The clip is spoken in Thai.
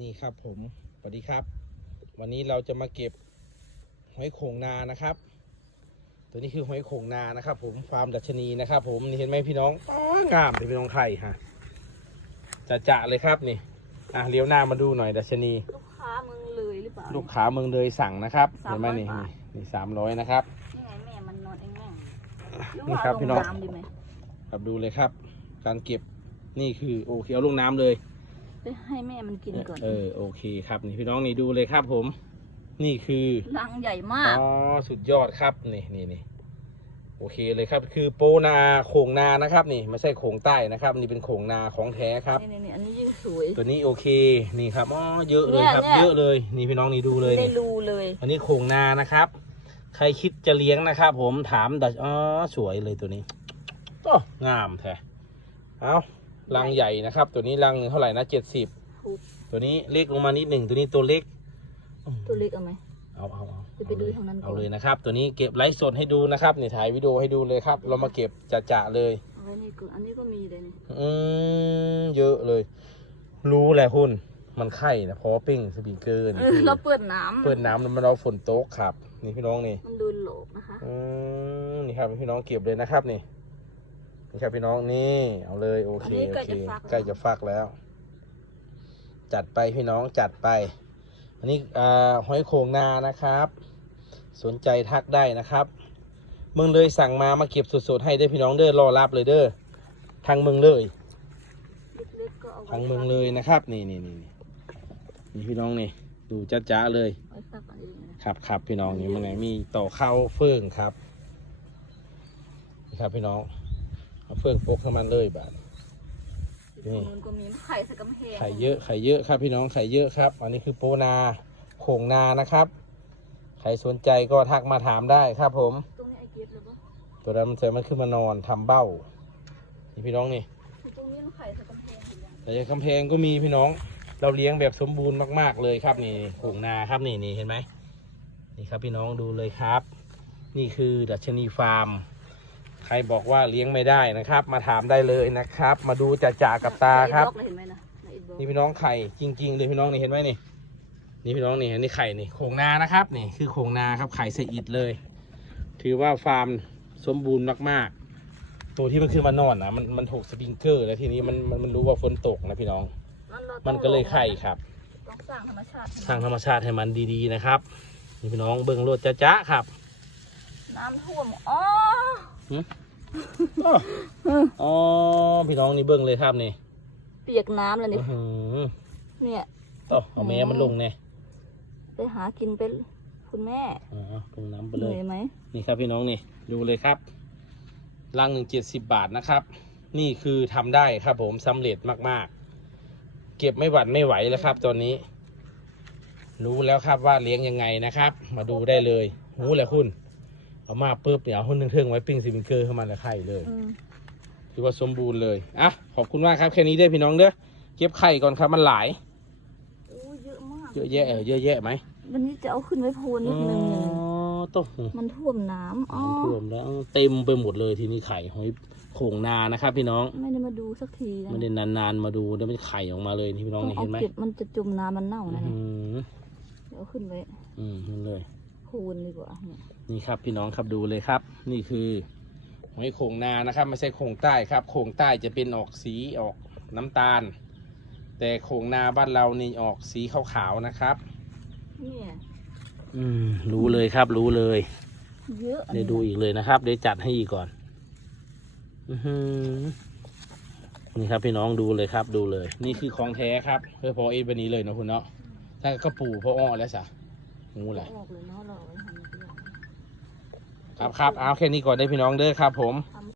นี่ครับผมสวัสดีครับ วันนี้เราจะมาเก็บหอยโข่งนานะครับ ตัวนี้คือหอยโข่งนานะครับ ผมฟาร์มดัชนีนะครับ ผมนี่เห็นไหมพี่น้องอ้างามเลยพี่น้องไทยฮะจะจะๆเลยครับนี่อะเลี้ยวหน้ามาดูหน่อยดัชนี ลูกค้ามึงเลยหรือเปล่า ลูกค้าเมืองเลยสั่งนะครับสามเห็นไหมร้อยนี่บาทนี่สามร้อยนะครับนี่ไงแม่มันนอนเองแม่งหรือนี่ว่าครับลพี่งน้องน้ำดีไหมครับดูเลยครับ การเก็บนี่คือโอเคเอาลงน้ำเลย ไปให้แม่มันกินก่อนเออโอเคครับนี่พี่น้องนี่ดูเลยครับผม นี่คือรังใหญ่มากอ๋อสุดยอดครับนี่นี่นี่โอเคเลยครับ คือโปนาโขงนานะครับ นี่ไม่ใช่โขงใต้นะครับ นี่เป็นโขงนาของแท้ครับ นี่นี่นี่อันนี้ยิ่งสวย ตัวนี้โอเคนี่ครับอ๋อเยอะเลยเนี่ยครับเนี่ยเยอะเลย นี่พี่น้องนี่ดูเลยได้นี่รูเลย อันนี้โขงนานะครับ ใครคิดจะเลี้ยงนะครับ ผมถามดัชอ๋อสวยเลยตัวนี้โอ้งามแท้เอา รังใหญ่นะครับ ตัวนี้รังหนึ่งเท่าไหร่นะเจ็ดสิบถูกตัวนี้เล็กลงมานิดหนึ่งตัวนี้ตัวเล็ก ตัวเล็กเอาไหมเอาเอาเอาจะไปดูทางนั้นก่อนเอาเลยนะครับ ตัวนี้เก็บไลฟ์สดให้ดูนะครับนี่ถ่ายวิดีโอให้ดูเลยครับ เรามาเก็บจะจะๆเลยเอาไว้นี่ก่อนอันนี้ก็มีเลยนี่อืมเยอะเลย รู้แหละคุณมันไข่นะเพราะว่าปิ้งสปีกเกอร์นี่เออคือเราเปิดน้ำเปิดน้ำแล้วมันเอาฝนตกครับ นี่พี่น้องนี่มันโดนโหลกนะคะอืมนี่ครับพี่น้องเก็บเลยนะครับนี่ นี่ครับพี่น้องนี่ เอาเลยโอเคโอเคใกล้จะฟักแล้ว จัดไปพี่น้องจัดไป อันนี้อ่าหอยโขงนานะครับ สนใจทักได้นะครับ เมืองเลยสั่งมามาเก็บสดๆให้ได้อพี่น้องเด้อรอรับเลยเด้อทางเมืองเลยเล็กๆก็เอาไว้ทางเมืองเลยนะครับนี่นี่นี่นี่นี่พี่น้องนี่ดูจ้าๆเลยไว้ฟักอันนี้นะครับครับพี่น้องนี่มันไหนมีต่อเข้าเฟื่องครับนี่ครับพี่น้อง เอาเฟื่องปกให้มันเลยบาดนี่ตรงนู้นก็มีไข่ใส่กำแพงไข่เยอะไข่เยอะครับพี่น้องไข่เยอะครับ อันนี้คือโปนาโขงนานะครับ ใครสนใจก็ทักมาถามได้ครับผม ตรงนี้ไอเก็บเลยปะตัวนั้นมันเจอมันขึ้นมานอนทำเบ้า นี่พี่น้องนี่ตรงนี้มันไข่ใส่กำแพงเห็นยังแต่ยังกำแพงก็มีพี่น้อง เราเลี้ยงแบบสมบูรณ์มาก ๆเลยครับนี่โขงนาครับนี่นี่เห็นไหมนี่ครับพี่น้องดูเลยครับ นี่คือดัชนีฟาร์ม ใครบอกว่าเลี้ยงไม่ได้นะครับ มาถามได้เลยนะครับ มาดูจ่าจ่าๆกับตาครับ ในอินบ็อกซ์เลยเห็นไหมนะในอินบ็อกซ์นี่พี่น้องไข่จริงๆเลยพี่น้องนี่เห็นไหมนี่ นี่พี่น้องนี่อันนี้ไข่นี่โขงนานะครับนี่คือโขงนาครับไข่สะอิดเลย ถือว่าฟาร์มสมบูรณ์มากๆ ตัวที่มันขึ้นมานอนนะมันมันถูกสปริงเกอร์ แล้วทีนี้มันมันมันรู้ว่าฝนตกนะพี่น้องเราต้องมันก็เลยไข่ครับต้องสร้างธรรมชาติให้มันทางธรรมชาติให้มันดีๆนะครับ นี่พี่น้องเบิ่งรถจ้าๆครับ น้ำท่วมอ๋อ อ๋อพี่น้องนี่เบิ่งเลยครับนี่เปียกน้ำแล้วนี่อื้อหือเนี่ยโอ้เอาแม่มันลงเนี่ยไปหากินเป็นคุณแม่อ๋อลงน้ำไปเหเลนื่ยอยไหมนี่ครับพี่น้องนี่ดูเลยครับรังหนึ่งเจ็ดสิบบาทนะครับ นี่คือทำได้ครับผมสำเร็จมากๆ เก็บไม่หวั่นไม่ไหวแล้วครับ ตอนนี้ รู้แล้วครับว่าเลี้ยงยังไงนะครับ มาดูได้เลยรู้แหละคุณ เอามาปุ๊บเนี่ยเอาหุ่นเทิงๆไว้ปิ้งซิมิงเกอร์เข้ามาแล้วไข่เลยอืมถือว่าสมบูรณ์เลยอะขอบคุณมากครับแค่นี้เด้อพี่น้องเด้อเก็บไข่ก่อนครับมันหลายโอ้เยอะมาก เยอะแยะเออเยอะแยะไหมวันนี้จะเอาขึ้นไว้โพนนิดนึงอ๋อตุ๊มันท่วมน้ำอ๋อน้ำท่วมแล้วเต็มไปหมดเลยทีนี้ไข่หอยโขงนานะครับ พี่น้องไม่ได้มาดูสักทีนะไม่ได้นานๆมาดูแล้วมันไข่ออกมาเลยนี่พี่น้องต้องนี่เอาเห็นไหมเก็บมันจะจมน้ำมันเน่าอืนะเนี่ยมเดี๋ยวเอาขึ้นไว้ อืมนั่นเลย โพนดีกว่าเนี่ยนี่ครับพี่น้องครับดูเลยครับ นี่คือหอยโขงนานะครับ ไม่ใช่โขงใต้ครับโขงใต้จะเป็นออกสีออกน้ำตาล แต่โขงนาบ้านเรานี่ออกสีขาวๆนะครับเนี่ยอืมรู้เลยครับรู้เลยเยอะอันเดี๋ยวนี้ดูอีกเลยนะครับเดี๋ยวจัดให้อีกก่อน อือหือนี่ครับพี่น้องดูเลยครับดูเลย นี่คือของแท้ครับเพื่อพอเอ็นวันนี้เลยเนาะคุณเนาะถ้ากระปูพ่ออ้อแล้วสะ งูแหละเอาออกเลยเนาะเราเอาไว้ทำอะไรก็ได้ครับครับเอาแค่นี้ก่อนได้พี่น้องเด้อครับผมทำ